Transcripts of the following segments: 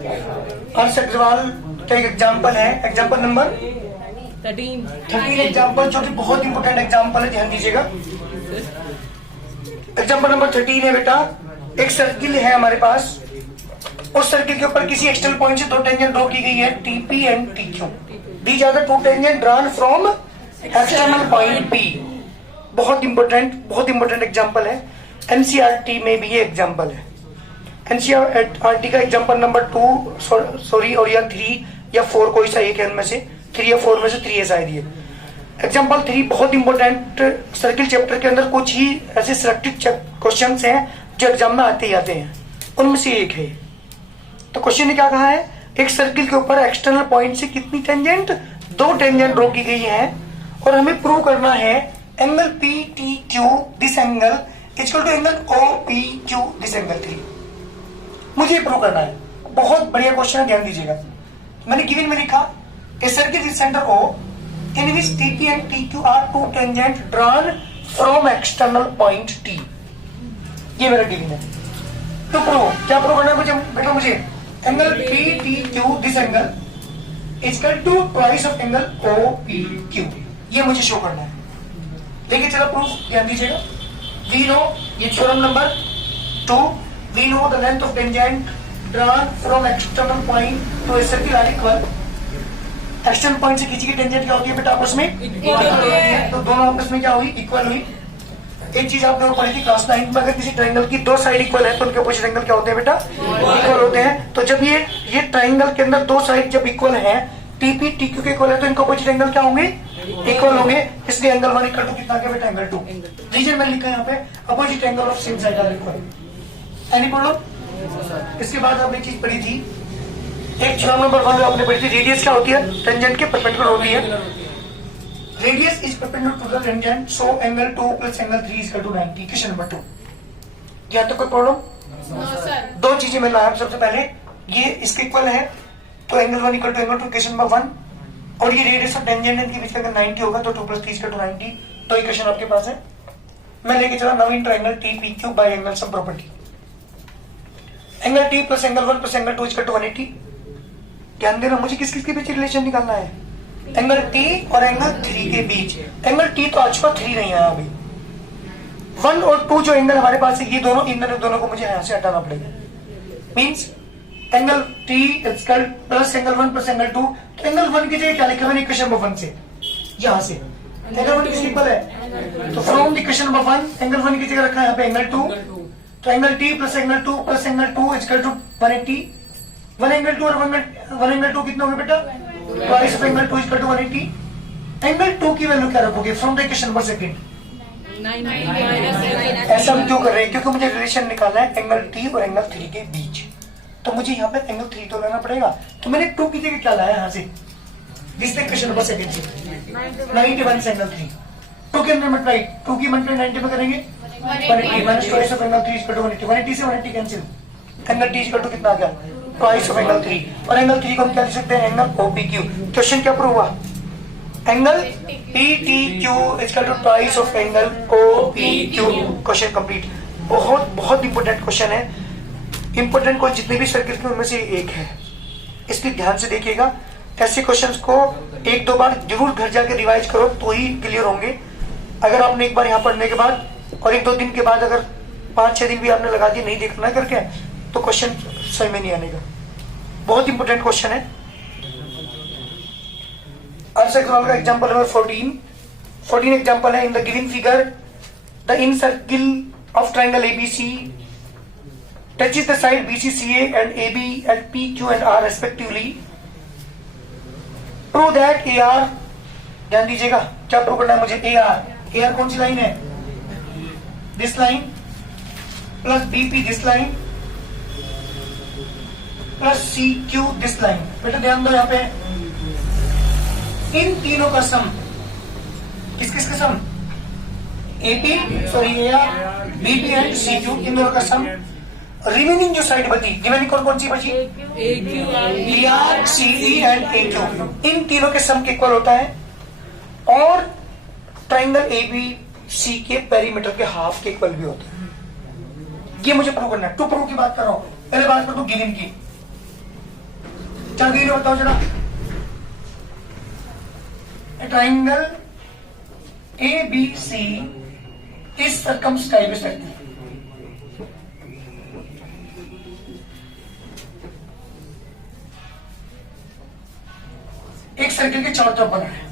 हर्ष अग्रवाल का एक एग्जाम्पल है, एग्जाम्पल नंबर 13 एग्जाम्पल, जो कि बहुत इंपोर्टेंट एग्जाम्पल है, ध्यान दीजिएगा। एग्जाम्पल नंबर 13 है बेटा, एक सर्किल है हमारे पास, उस सर्किल के ऊपर किसी एक्सटर्नल पॉइंट से दो टेंजेंट ड्रॉ की गई है, TP and TQ. These are the two tangent drawn from external point P. बहुत इंपोर्टेंट एग्जाम्पल है, एनसीईआरटी में भी ये एग्जाम्पल है। एनसीईआरटी का एग्जाम्पल नंबर 2 और या 3 या 4 कोई सा एक है उनमें से, 3 या 4 में से 3 है शायद ये। एग्जाम्पल 3 बहुत इंपोर्टेंट, सर्किल चैप्टर के अंदर कुछ ही ऐसे सिलेक्टेड क्वेश्चन हैं जो एग्जाम में आते ही आते हैं, उनमें से एक है। तो क्वेश्चन ने क्या कहा है, एक सर्किल के ऊपर एक्सटर्नल पॉइंट से कितनी टेंजेंट, 2 टेंजेंट ड्रॉ की गई है, और हमें प्रूव करना है angle P T Q this angle equal to angle O P Q this angle 3। मुझे प्रूव करना है। बहुत बढ़िया क्वेश्चन है, ध्यान दीजिएगा। मैंने गिवन में लिखा a circle with centre O in which TP and TQ are two tangent drawn from external point T। ये मेरा गिवन है। तो प्रूव, क्या प्रूव करना है मुझे बेटा? मुझे angle PTQ this angle equal to twice of angle OPQ, ये मुझे शो करना है। देखिए चलो प्रूफ, ध्यान दीजिएगा। वी नो, ये theorem number 2, we know the length of tangent drawn from external point to a circle are equal. External point से खींची की टेंजेंट क्या होती है बेटा? आपस में इक्वल, तो दोनों आपस में क्या हुई? इक्वल हुई। एक चीज आपने पढ़ी थी क्लास 9 में, अगर किसी ट्राइंगल की 2 साइड इक्वल है तो उनके अपोजिट एंगल क्या होते हैं बेटा? इक्वल होते हैं। तो जब ये ट्राइंगल के अंदर 2 साइड जब इक्वल है, टीपी टीक्यू के इक्वल है, तो इनके अपोजिट एंगल क्या होंगे? इक्वल होंगे। इसलिए एंगल 1 इक्वल टू कितना क्या बेटा? एंगल 2। रीजन मैंने लिखा है यहाँ पे, opposite angle of same side are equal. Any problem? इसके बाद आपने चीज पढ़ी थी, एक थ्योरम नंबर 1 आपने पढ़ी थी, रेडियस क्या होती है? टेंजेंट के परपेंडिकुलर होती है। Radius is perpendicular to the tangent, so angle 2 plus angle 3 is equal to 90। Question number 2। क्या तो कोई प्रॉब्लम? दो चीजें मैं लाया सबसे पहले, ये इसके इक्वल है तो angle 1 equal to angle 2, question number 1। और ये रेडियस ऑफ टेंजेंट के बीच का अगर 90 होगा तो 2 प्लस 3 इक्वल टू 90। तो इक्वेशन आपके पास है। मैं लेके चला नवीन triangle TPQ by angle sum property. Angle T plus angle 1 plus angle 2 equal to 180। ध्यान देना, मुझे किस किस के बीच रिलेशन निकालना है? एंगल T और एंगल 3 के बीच। एंगल T तो आज का 3 नहीं आया अभी। 1 और 2 जो एंगल हमारे पास है, ये दोनों, इन दोनों को मुझे यहां से हटाना पड़ेगा। Means angle T equal plus angle 1 plus angle 2, तो एंगल 1 की जगह क्या लिखा मैंने इक्वेशन नंबर 1 से, यहां से एंगल 1 किस इक्वल है? तो फ्रॉम इक्वेशन नंबर 1 एंगल 1 की जगह रखा है यहाँ पे एंगल 2। तो angle T plus angle 2 plus angle 2 equal to 180। 1 angle 2 और 1 एंगल 2 कितने होंगे बेटा? Twice of angle 2 equal to 180। Angle 2 की वैल्यू क्या रखोगे फ्रॉम द इक्वेशन नंबर 2? ऐसा हम क्यों कर रहे हैं? क्योंकि मुझे रिलेशन निकालना है एंगल T और एंगल 3 के बीच। तो मुझे यहाँ पे एंगल 3 तो लेना पड़ेगा। तो मैंने 2 की जगह क्या लाया यहाँ से? दिस इक्वेशन नंबर 2 से 91 एंगल 3। 2 के अंदर मल्टीप्लाई, 2 की मल्टीप्लाई 90 में करेंगे 180 minus twice of angle 3 equal to 180। 180 से 180 cancel, angle T equal to कितना आ गया? Twice of angle 3। और एंगल 3 को हम क्या लिख सकते हैं? Angle OPQ। क्वेश्चन क्या प्रूव हुआ? Angle PTQ equal to twice of angle OPQ। Question complete. बहुत इंपोर्टेंट क्वेश्चन है। इंपोर्टेंट को जितने भी सर्किल के उनमें से एक है, इसलिए ध्यान से देखिएगा। ऐसे क्वेश्चंस को 1-2 बार जरूर घर जाके रिवाइज करो तो ही क्लियर होंगे। अगर आपने एक बार यहाँ पढ़ने के बाद और 1-2 दिन के बाद अगर 5-6 दिन भी आपने लगा दिया नहीं देखना करके, तो क्वेश्चन सही में नहीं आनेगा। बहुत इंपोर्टेंट क्वेश्चन है। का एग्जाम्पल नंबर 14 एग्जाम्पल है। In the given figure the in circle of triangle ABC touches the side BCCA and AB at PQ and R respectively. Prove that AR, ध्यान दीजिएगा क्या प्रूव करना है मुझे? AR कौन सी लाइन है? This line plus BP this line plus CQ this line. बेटा ध्यान दो यहाँ पे, इन तीनों का सम, किस किस का सम? AR, BP एंड CQ, इन दोनों का सम। रिमेनिंग जो साइड बची, रिमेनिंग कौन सी बची? AR, CD एंड AQ, इन तीनों के सम के इक्वल होता है। और ट्राइंगल ABC के पेरीमीटर के हाफ के इक्वल भी होता है। ये मुझे प्रूव करना है। टू प्रूव की बात कर रहा हूं, पहले बात कर दो गिवन की। क्या कही बताओ जरा। Triangle ABC is circumscribe circle. एक सर्कल के चारों तरफ बना है।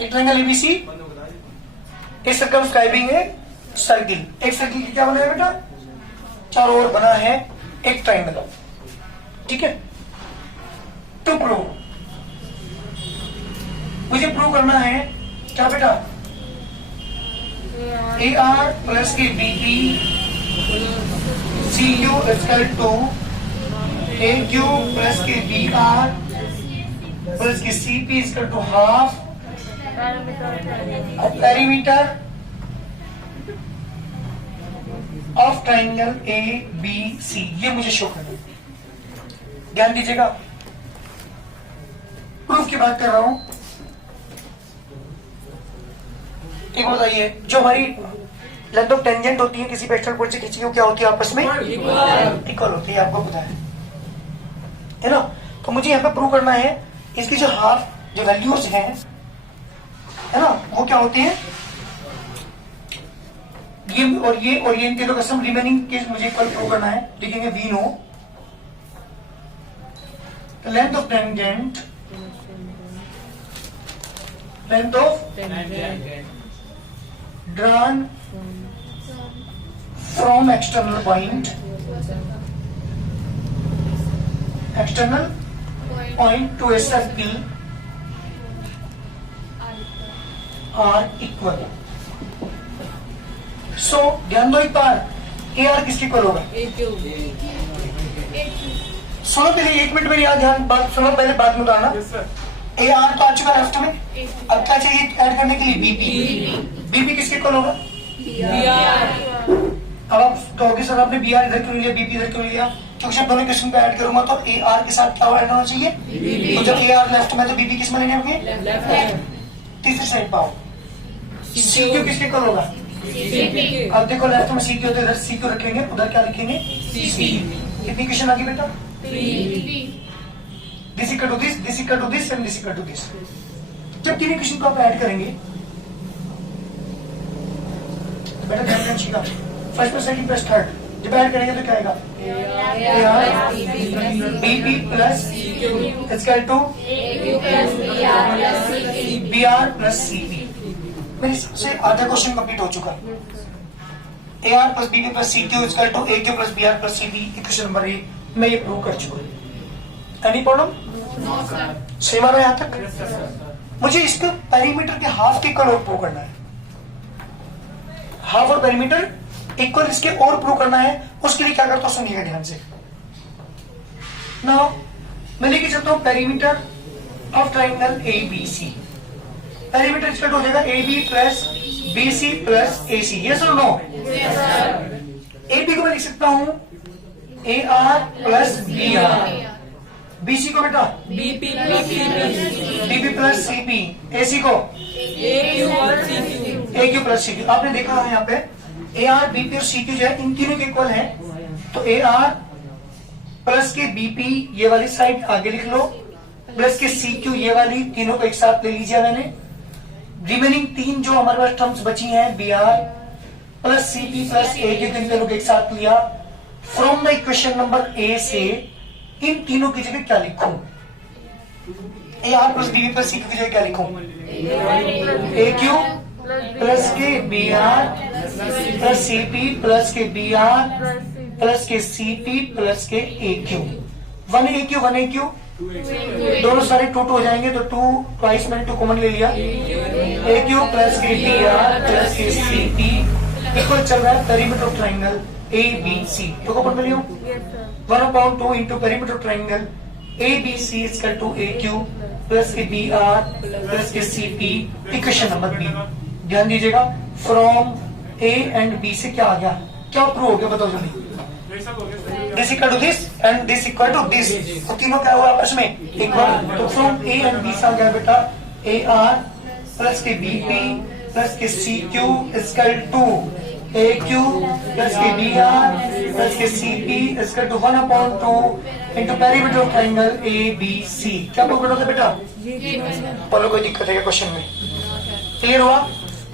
एक ट्राइंगल ABC इज सर्कमस्क्राइबिंग है सर्किल। एक सर्किल की क्या बना है बेटा, चारों ओर बना है एक ट्राइंगल। ठीक है, टू प्रूव, मुझे प्रूव करना है क्या बेटा, AR प्लस के BP CQ equal to AQ plus के BR प्लस के CP equal to half perimeter of triangle ABC। ये मुझे शो करना, ध्यान दीजिएगा, प्रूफ की बात कर रहा हूं। एक बताइए, जो हमारी लेंथ ऑफ टेंजेंट होती है किसी एक्सटर्नल पॉइंट से खींची हुई, क्या होती है आपस में इक्वल होती है, आपको पता है ना। तो मुझे यहाँ पे प्रूव करना है इसकी जो हाफ जो वैल्यूज हैं है ना, वो क्या होती है, ये और ये इन तीनों का सम रिमेनिंग केस मुझे इक्वल प्रूव करना है। लिखेंगे we know length of tangent drawn from external point to a circle are equal. So ध्यान दो एक बार, AR किसके इक्वल होगा, सुनो पहले, एक मिनट मेरी ध्यान बात सुनो, पहले बात में बताना। AR तो आ चुका लेफ्ट में, अब क्या चाहिए ऐड करने के लिए BP किसके इक्वल होगा, अब आप कहोगे सर आपने BR इधर क्यों लिया, BP इधर क्यों लिया, क्योंकि जब दोनों क्वेश्चन पे ऐड करूंगा तो AR के साथ क्या ऐड होना चाहिए, तो जब AR लेफ्ट में तो BP किस में लेने होंगे, तीसरी साइड पाओ। CQ किसके इक्वल होगा, अब देखो लेफ्ट में CQ होता है, इधर CQ रखेंगे, उधर क्या लिखेंगे CP। कितनी क्वेश्चन आ गई बेटा, this equal to this, this equal to this and this equal to this. जब तीन इक्वेशन को आप ऐड करेंगे तो बेटा ध्यान रखिएगा, first plus second plus third जब ऐड करेंगे तो क्या आएगा, BP plus equal to BR plus CP। मेरे सबसे आधा क्वेश्चन कंप्लीट हो चुका। AR plus BP plus CQ equal to AQ plus BR plus CP, equation number 1 मैं ये प्रूव कर चुका हूं। एनी प्रॉब्लम, सेम आ रहा है यहां तक। मुझे इसके पेरीमीटर के हाफ के इक्वल और प्रूव करना है, हाफ और पेरीमीटर इक्वल इसके और प्रूव करना है। उसके लिए क्या करता हूं सुनिएगा ध्यान से। नाउ मैं लेके चलता हूं perimeter of triangle ABC। Perimeter equal हो जाएगा AB plus BC plus AC। Yes और नो, AB को मैं लिख सकता हूं AR प्लस BR, BC को बेटा BP प्लस CP, AC को AQ प्लस CQ। आपने देखा है यहाँ पे AR, BP और CQ जो है इन तीनों के इक्वल है, तो AR प्लस के BP ये वाली साइड आगे लिख लो, प्लस के CQ ये वाली, तीनों को एक साथ ले लीजिए। मैंने रिमेनिंग तीन जो हमारे पास टर्म्स बची हैं BR plus CP plus AQ, इन तीनों को एक साथ लिया। From the equation number A से इन तीनों की जगह क्या लिखूं, AR plus BP plus CQ की जगह क्या लिखूं, AQ प्लस के BR प्लस CP प्लस के BR प्लस के CP प्लस के AQ। 1 AQ दोनों सारे 2 हो जाएंगे, तो 2 ट्वाइस मैंने 2 कॉमन ले लिया। AQ प्लस के BR प्लस के CP इक्वल चल रहा है पेरीमीटर ऑफ ट्राइंगल ABC। तो कॉमन में लियो 1/2 into perimeter of triangle ABC equal to AQ plus के BR प्लस के CP, इक्वेशन नंबर B। ध्यान दीजिएगा, फ्रॉम A एंड B से क्या आ गया, क्या प्रूव हो गया बताओ जल्दी। This equal to this and this equal to this, तो तीनों क्या हुआ आपस में इक्वल। तो फ्रॉम A एंड B से आ गया बेटा AR प्लस के BP प्लस के CQ equal to A Q plus के बी आर प्लस के सी पी इसका 1/2 into perimeter of triangle A B C. क्या प्रूव करोगे बेटा? बोलो कोई दिक्कत है क्या क्वेश्चन में? क्लियर हुआ?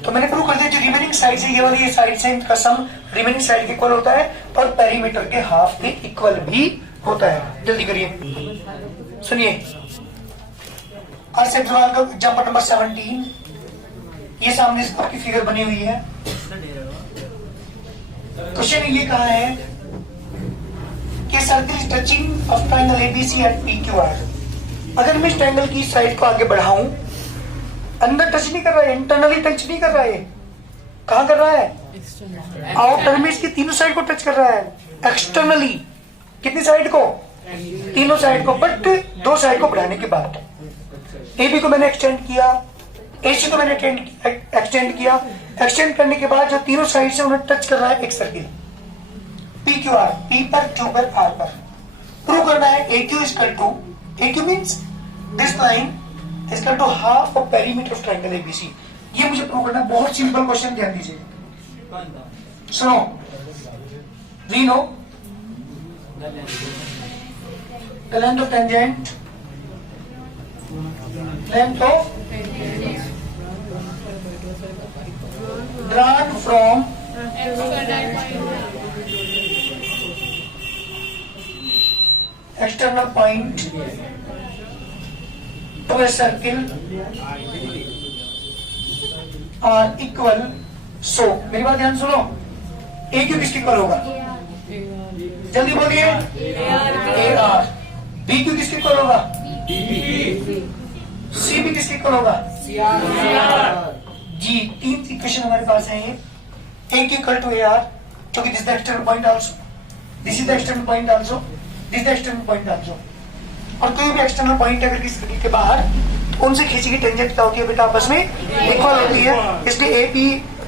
तो मैंने प्रूव कर दिया जो रिमेनिंग साइड है ये वाली, ये साइड से इनका सम रिमेनिंग साइड के इक्वल होता है और पेरीमीटर के हाफ के इक्वल भी होता है। जल्दी करिए, सुनिए। अर्थ सवाल का एग्जाम्पल नंबर 17। ये सामने इस की फिगर बनी हुई है। क्वेश्चन ये कहा है कि circle is touching of triangle ABC at PQR। अगर मैं इस ट्रायंगल की साइड को आगे बढ़ाऊं, अंदर टच नहीं कर रहा है, इंटरनली टच नहीं कर रहा है, कहां कर रहा है? आउटर में इसकी तीनों साइड को टच कर रहा है, एक्सटर्नली। कितनी साइड को? तीनों साइड को। बट दो साइड को बढ़ाने के बाद AB को मैंने एक्सटेंड किया, AC को मैंने एक्सटेंड किया। एक्सटेंड करने के बाद जो तीनों साइड से उन्हें टच कर रहा है एक सर्किल PQR, P पर, Q पर, R पर। प्रूव करना है AQ equal to, AQ means this line equal to half of perimeter of triangle ABC। ये मुझे प्रूव करना है। बहुत सिंपल क्वेश्चन, ध्यान दीजिए, सुनो। We know the length of tangent, length of drawn from external point to a circle are equal. So मेरी बात ध्यान सुनो, AQ किसके इक्वल होगा? जल्दी बोलिए। AR। BQ किसके इक्वल होगा? CB किसके इक्वल होगा? जी, तीन इक्वेशन हमारे पास है ये। AQ इक्वल टू AR, क्योंकि this the external point also, this is the external point also, this the external point also. और कोई भी एक्सटर्नल पॉइंट अगर किसी सर्किल के बाहर उनसे खींची गई टेंजेंट क्या होती है बेटा? आपस में इक्वल होती है। इसलिए AP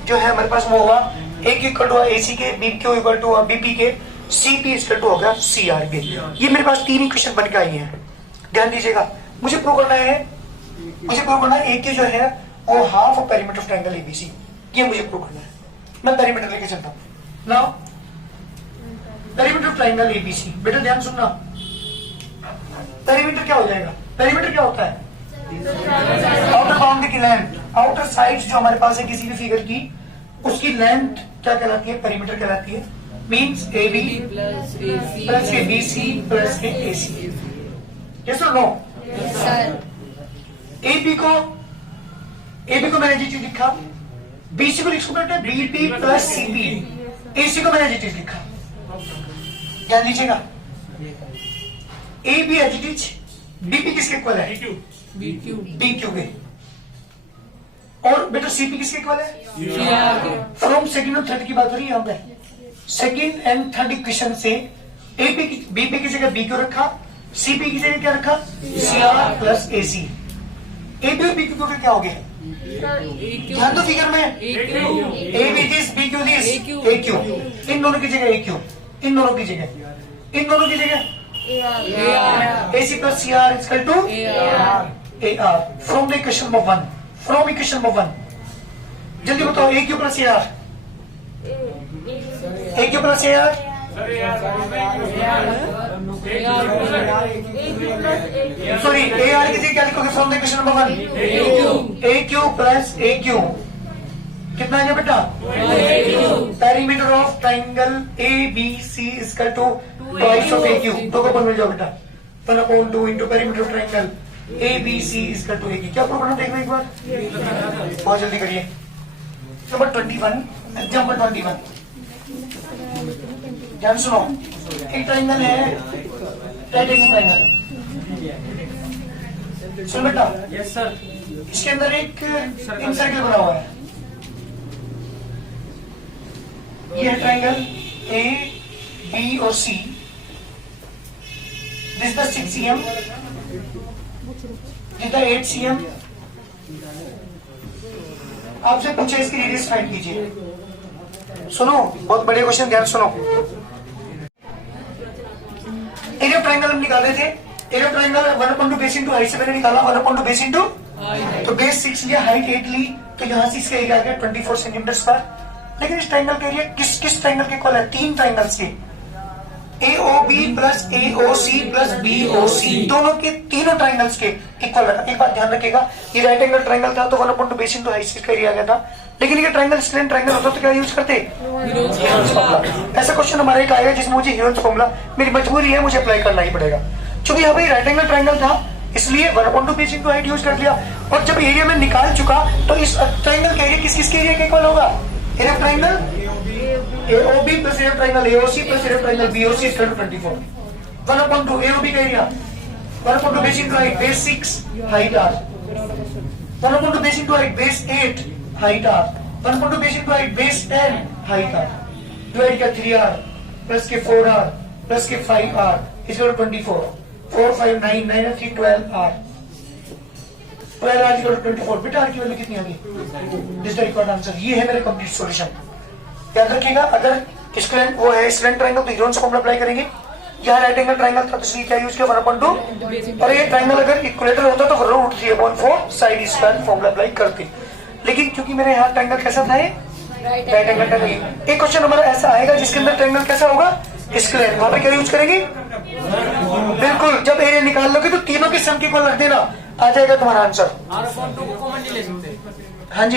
जो है हमारे पास वो होगा AQ इक्वल टू AC के, BQ इक्वल टू BP के, CP इक्वल टू होगा CR के। ये मेरे पास तीन इक्वेशन बन के आई हैं, ध्यान दीजिएगा। मुझे प्रूव करना है, AQ जो है वो half of perimeter of triangle ABC। ये मुझे प्रूव करना है। मैं पेरीमीटर लेके चलता हूं। Now perimeter of triangle ABC, बेटा ध्यान सुनना। पेरीमीटर क्या हो जाएगा? पेरीमीटर क्या होता है? आउटर बाउंड्री की लेंथ, आउटर साइड्स जो हमारे पास है किसी भी फिगर की, उसकी लेंथ क्या कहलाती है? पेरीमीटर कहलाती है। Means AB plus BC plus AC। Yes और नो? AB को मैंने जी चीज लिखा, BC को लिखा बेटा BP प्लस CP, AC को मैंने जी चीज लिखा। ध्यान दीजिएगा, AB एच टी, BP किसके इक्वल है? BQ के। और बेटा CP किसके इक्वल है? फ्रॉम सेकंड और थर्ड की बात हो रही है यहाँ पे। सेकंड एंड थर्ड इक्वेशन से BP की जगह BQ रखा, CP की जगह क्या रखा? CR plus AC। AB और BQ को क्या हो गया? ध्यान दो फिगर में, AB this, BQ this, AQ। इन दोनों की जगह AQ, इन दोनों की जगह AC plus CR equal to AR। From the equation number 1, from equation number 1 जल्दी बताओ। AQ plus AR, AQ plus AR, sorry AR की जगह क्या लिखोगे? From the equation number 1 AQ plus AQ कितना है बेटा? Perimeter of triangle ABC equal to twice of AQ। दो को मिल जाओ बेटा, 1/2 into perimeter of triangle ABC equal to AQ। क्या प्रूव करना देखो एक बार, बहुत जल्दी करिए। नंबर 21, एग्जाम्पल 21, ध्यान सुनो। एक ट्रायंगल है, राइट एंगल ट्रायंगल। सुन बेटा, यस सर। इसके अंदर एक इनसर्कल बना हुआ है। ये ट्रायंगल A, B और C। This the 6 cm, this the 8 cm। आपसे पूछे इसकी रेडियस फाइंड कीजिए। सुनो, बहुत बड़े क्वेश्चन, ध्यान सुनो। एरिया ऑफ ट्रायंगल हम निकाल रहे थे। Area of triangle 1/2 base into height से मैंने निकाला, 1/2 बेस इंटू, तो बेस 6 लिया, हाइट 8 ली, तो यहां से इसका एरिया आ गया 24 सेंटीमीटर स्क्वायर। लेकिन इस ट्राइंगल का एरिया किस ट्राइंगल के इक्वल है? 3 ट्राइंगल्स के, AOB plus AOC plus BOC, दोनों के तीनों ट्राइंगल्स के इक्वल रखा। एक बात ध्यान रखिएगा, ये राइट एंगल ट्राइंगल था तो 1/2 बेस इनटू हाइट का एरिया आ गया था, लेकिन ये ट्राइंगल स्लैंट ट्राइंगल होता तो क्या यूज करते? Huygens formula. ऐसा क्वेश्चन हमारे एक आएगा जिसमें मुझे ह्यूजेंस फॉर्मूला, मेरी मजबूरी है, मुझे अप्लाई करना ही पड़ेगा। क्योंकि यहाँ पे राइट एंगल ट्राइंगल था इसलिए 1/2 बेस इनटू हाइट यूज कर लिया, और जब एरिया में निकाल चुका तो इस ट्राइंगल का एरिया किस एरिया के इक्वल होगा? Area triangle AOB plus area triangle AOC plus area triangle BOC is equal to 24. 1/2 AOB का area 1/2 base into height base 6 height r, 1/2 base into height base 8 height r, 1/2 base into height base 10 height r, divide किया 3r plus के 4r plus के 5r is equal to 24. 4 5 9 9 और 3 12r, 12r is equal to 24. बेटा r की value कितनी आ गई? This the required answer. ये है मेरा कंप्लीट सॉल्यूशन। याद रखिएगा, अगर स्लैंट वो है स्लैंट ट्राइंगल तो ह्यूजेंस फॉर्मूला अप्लाई करेंगे। यहाँ राइट एंगल ट्राइंगल था तो इसलिए क्या यूज किया? 1/2, और ये ट्राइंगल अगर इक्विलेटरल होता तो √3/4 साइड स्क्वायर फॉर्मूला अप्लाई करते। लेकिन क्योंकि मेरे यहाँ ट्राइंगल कैसा था, राइट एंगल ट्राइंगल, एक क्वेश्चन हमारा ऐसा आएगा जिसके अंदर ट्राइंगल कैसा होगा? स्क्वायर। वहां पे क्या यूज करेंगे? बिल्कुल, जब एरिया निकाल लोगे तो तीनों के सम के इक्वल रख देना, आ जाएगा तुम्हारा आंसर। हाँ जी।